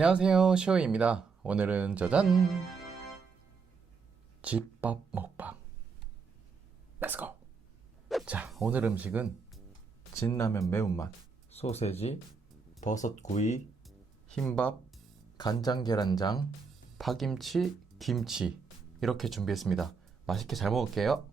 안녕하세요 시오입니다. 오늘은 짜잔 집밥 먹방. 렛츠고 자 오늘 음식은 진라면 매운맛 소세지 버섯구이 흰밥 간장 계란장 파김치 김치 이렇게 준비했습니다. 맛있게 잘 먹을게요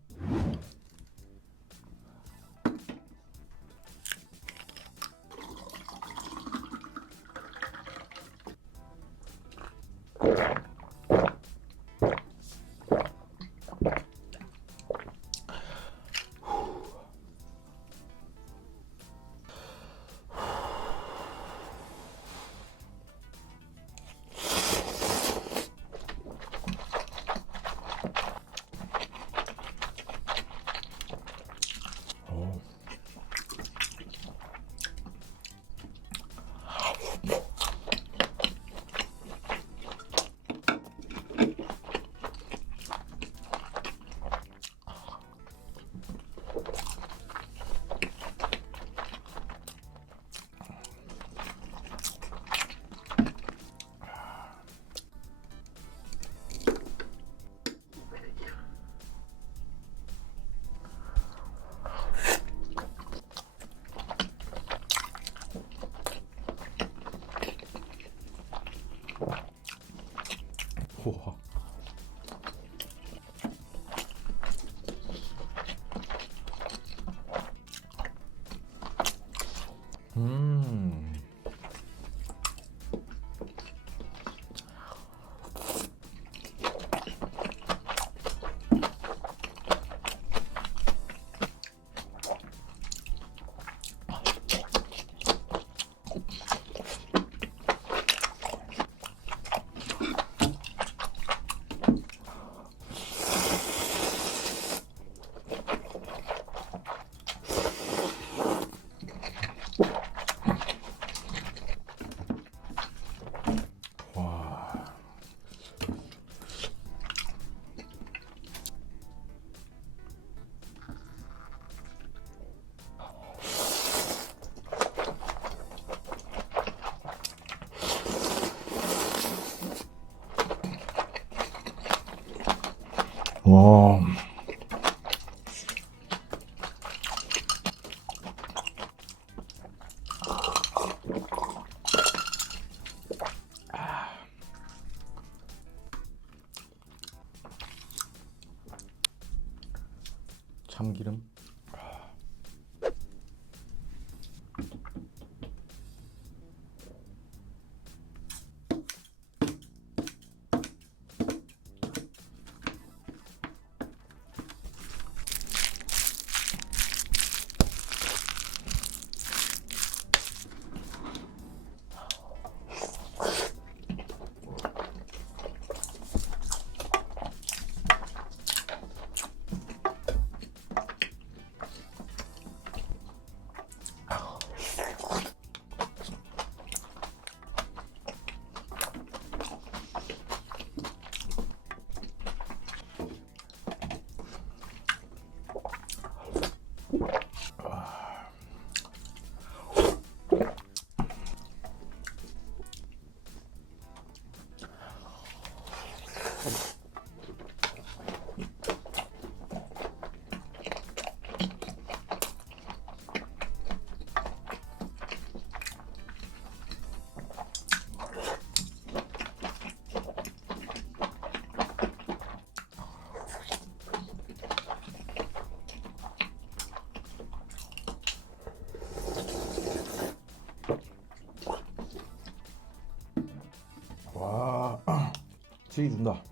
Bakım girim? 지기 준다.